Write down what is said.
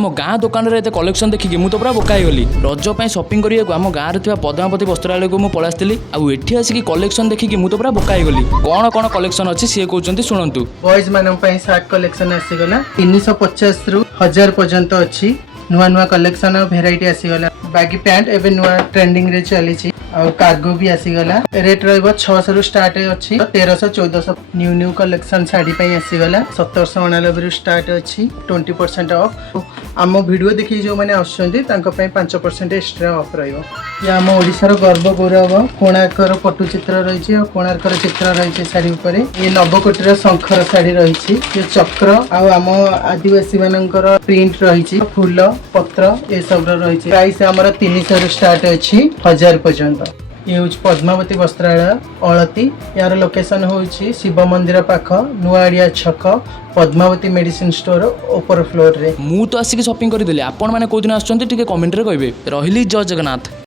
आम गाँ दुकान में एत कलेक्शन देखिए मुझे तो पूरा बोकाईगली रज सपिंग करने आम गाँव में पद्मावती वस्त्रालय को मुझे पलि आठी आसिक कलेक्शन देखिए मुझे तो पूरा बोकाईगली कौन कौन कलेक्शन अच्छी सी कहते शुणु बॉयज मान सार्ट कलेक्शन आसीगला 350 रु 1000 पर्यंत अच्छी नुआ नुआ कलेक्शन और भेराइटी आसीगला बागी पैंट एवं नुआ ट्रेंडिंग रे चली और कार्गो भी आसीगला रेट रहिबो 600 रु स्टार्ट अछि 1300 1400 न्यू न्यू कलेक्शन साड़ी पई आसीगला 1799 रु स्टार्ट अछि 20% ऑफ आम वीडियो देखि जो माने आछंती तांको पई 5% एक्स्ट्रा ऑफ रहिबो या आम ओडिसार गर्व गौरव कोणार्कर पट्टचित्र रही और कोणार्कर चित्र रही साड़ी ऊपर ये नवकोटीर शंखर साड़ी रही ये चक्र आम आदिवासी मानकर प्रिंट रही फूल पत्र ये सब रही प्राइस आमर 300 स्टार्ट अच्छी 1000 पर्यंत ये हूँ पद्मावती वस्त्रालय अळती यार लोकेशन हूँ शिव मंदिर पाख नुआड़िया छक पद्मावती मेडिसिन स्टोर ऊपर फ्लोर रे मु तो आसिक शॉपिंग करदेली आपण मैंने कौन दिन आसुँच कमेंट रे कहे रही जय जगन्नाथ।